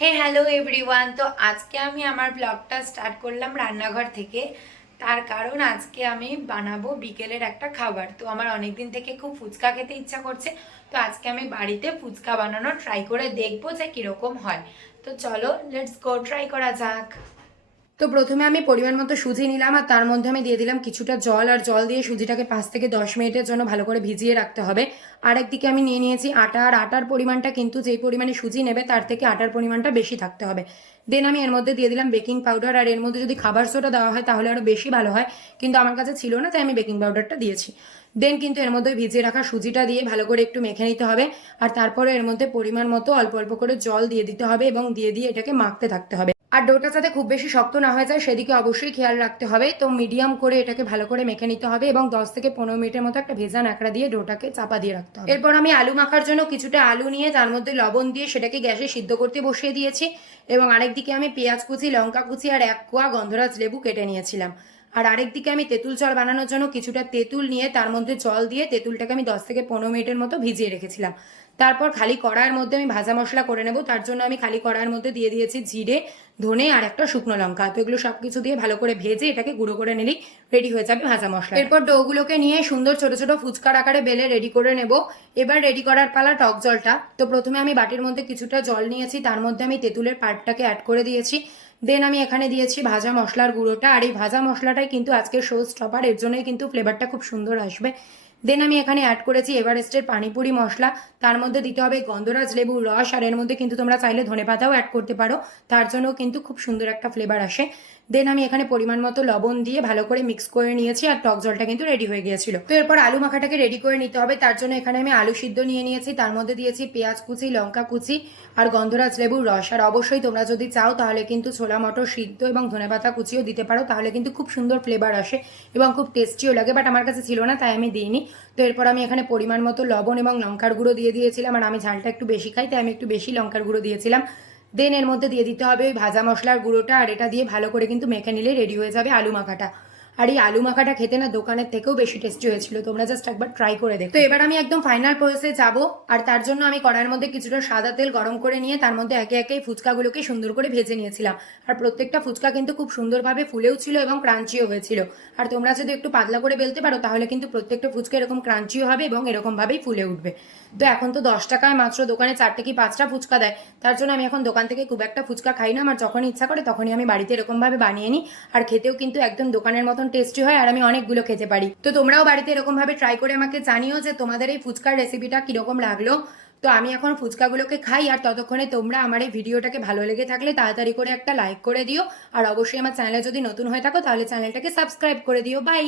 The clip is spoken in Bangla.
হে হ্যালো এভরিওয়ান। তো আজকে আমি আমার ব্লগটা স্টার্ট করলাম রান্নাঘর থেকে। তার কারণ আজকে আমি বানাবো বিকেলের একটা খাবার। তো আমার অনেক দিন থেকে খুব ফুচকা খেতে ইচ্ছা করছে। তো আজকে আমি বাড়িতে ফুচকা বানানো ট্রাই করে দেখবো যে কিরকম হয়। তো চলো লেটস গো, ট্রাই করা যাক। তো প্রথমে আমি পরিমাণ মতো সুজি নিলাম আর তার মধ্যে আমি দিয়ে দিলাম কিছুটা জল, আর জল দিয়ে সুজিটাকে 5 থেকে 10 মিনিটের জন্য ভালো করে ভিজিয়ে রাখতে হবে। আর একদিকে আমি নিয়ে নিয়েছি আটা, আর আটার পরিমাণটা কিন্তু যেই পরিমাণে সুজি নেবে তার থেকে আটার পরিমাণটা বেশি থাকতে হবে। দেন আমি এর মধ্যে দিয়ে দিলাম বেকিং পাউডার, আর এর মধ্যে যদি খাবার সোডা দেওয়া হয় তাহলে আরও বেশি ভালো হয়, কিন্তু আমার কাছে ছিল না তাই আমি বেকিং পাউডারটা দিয়েছি। দেন কিন্তু এর মধ্যে ভিজিয়ে রাখা সুজিটা দিয়ে ভালো করে একটু মেখে নিতে হবে। আর তারপরে এর মধ্যে পরিমাণ মতো অল্প অল্প করে জল দিয়ে দিতে হবে এবং দিয়ে দিয়ে এটাকে মাখতে থাকতে হবে। আর ডোটা যাতে খুব বেশি শক্ত না হয়ে যায় সেদিকে অবশ্যই খেয়াল রাখতে হবে। তো মিডিয়াম করে এটাকে ভালো করে মেখে নিতে হবে এবং 10 থেকে 15 মিনিটের মতো একটা ভেজা ন্যাকড়া দিয়ে ডোটাকে চাপা দিয়ে রাখতে হবে। এরপর আমি আলু মাখার জন্য কিছুটা আলু নিয়ে তার মধ্যে লবণ দিয়ে সেটাকে গ্যাসে সিদ্ধ করতে বসিয়ে দিয়েছি। এবং আরেকদিকে আমি পেঁয়াজ কুচি, লঙ্কা কুচি আর 1 কোয়া গন্ধরাজ লেবু কেটে নিয়েছিলাম। আর আরেকদিকে আমি তেঁতুল জল বানানোর জন্য কিছুটা তেঁতুল নিয়ে তার মধ্যে জল দিয়ে তেঁতুলটাকে আমি 10 থেকে 15 মিনিটের মতো ভিজিয়ে রেখেছিলাম। তারপর খালি কড়াইয়ের মধ্যে আমি ভাজা মশলা করে নেব। তার জন্য আমি খালি কড়াইয়ের মধ্যে দিয়ে দিয়েছি জিরে, ধনে আর একটা শুকনো লঙ্কা। তো এগুলো সবকিছু দিয়ে ভালো করে ভেজে এটাকে গুঁড়ো করে নিলেই রেডি হয়ে যাবে ভাজা মশলা। এরপর ডোগুলোকে নিয়ে সুন্দর ছোট ছোট ফুচকার আকারে বেলে রেডি করে নেব। এবার রেডি করার পালা টক জলটা। তো প্রথমে আমি বাটির মধ্যে কিছুটা জল নিয়েছি, তার মধ্যে আমি তেঁতুলের পাল্পটাকে অ্যাড করে দিয়েছি। দেন আমি এখানে দিয়েছি ভাজা মশলার গুঁড়োটা, আর এই ভাজা মশলাটাই কিন্তু আজকে শো স্টপার, এর জন্যই কিন্তু ফ্লেভারটা খুব সুন্দর আসবে। দেন আমি এখানে অ্যাড করেছি এভারেস্টের পানিপুরি মশলা, তার মধ্যে দিতে হবে গন্ধরাজ লেবুর রস, আর এর মধ্যে কিন্তু তোমরা চাইলে ধনেপাতাও অ্যাড করতে পারো, তার জন্য কিন্তু খুব সুন্দর একটা ফ্লেভার আসে। দেন আমি এখানে পরিমাণ মতো লবণ দিয়ে ভালো করে মিক্স করে নিয়েছি, আর টক জলটা কিন্তু রেডি হয়ে গিয়েছিল। তো এরপর আলু মাখাটাকে রেডি করে নিতে হবে। তার জন্য এখানে আমি আলু সিদ্ধ নিয়ে নিয়েছি, তার মধ্যে দিয়েছি পেঁয়াজ কুচি, লঙ্কা কুচি আর গন্ধরাজ লেবুর রস। আর অবশ্যই তোমরা যদি চাও তাহলে কিন্তু ছোলা মটর সিদ্ধ এবং ধনেপাতা কুচিও দিতে পারো, তাহলে কিন্তু খুব সুন্দর ফ্লেভার আসে এবং খুব টেস্টিও লাগে, বাট আমার কাছে ছিল না তাই আমি দিইনি। তো এরপর আমি এখানে পরিমাণ মতো লবণ এবং লঙ্কার গুঁড়ো দিয়ে দিয়েছিলাম, আর আমি ঝালটা একটু বেশি খাই তাই আমি একটু বেশি লঙ্কার গুঁড়ো দিয়েছিলাম। দেন এর মধ্যে দিয়ে দিতে হবে ওই ভাজা মশলার গুঁড়োটা, আর এটা দিয়ে ভালো করে কিন্তু মেখে নিলে রেডি হয়ে যাবে আলু মাখাটা। আর এই আলু মাখাটা খেতে না দোকানের থেকেও বেশি টেস্টি হয়েছিল, তোমরা জাস্ট একবার ট্রাই করে দেখো। তো এবার আমি একদম ফাইনাল প্রসেসে যাব, আর তার জন্য আমি কড়াইয়ের মধ্যে কিছুটা সাদা তেল গরম করে নিয়ে তার মধ্যে একে একে ফুচকাগুলোকে সুন্দর করে ভেজে নিয়েছিলাম। আর প্রত্যেকটা ফুচকা কিন্তু খুব সুন্দরভাবে ফুলেও ছিল এবং ক্রাঞ্চিও হয়েছিল। আর তোমরা যদি একটু পাতলা করে বেলতে পারো তাহলে কিন্তু প্রত্যেকটা ফুচকা এরকম ক্রাঞ্চিও হবে এবং এরকম ভাবেই ফুলে উঠবে। তো এখন তো 10 টাকায় মাত্র দোকানে 4 থেকে 5টা ফুচকা দেয়, তার জন্য আমি এখন দোকান থেকে খুব একটা ফুচকা খাই না। আমার যখন ইচ্ছা করে তখনই আমি বাড়িতে এরকম ভাবে বানিয়ে নিই, আর খেতেও কিন্তু একদম দোকানের মতন টেস্টি হয়, আর আমি অনেকগুলো খেতে পারি। তো তোমরাও বাড়িতে এরকম ভাবে ট্রাই করে আমাকে জানিও যে তোমাদের এই ফুচকার রেসিপিটা কিরকম লাগলো। তো আমি এখন ফুচকাগুলোকে খাই, আর ততক্ষণে তোমরা আমার এই ভিডিওটাকে ভালো লেগে থাকলে তাড়াতাড়ি করে একটা লাইক করে দিও, আর অবশ্যই আমার চ্যানেলে যদি নতুন হয়ে থাকো তাহলে চ্যানেলটাকে সাবস্ক্রাইব করে দিও। বাই।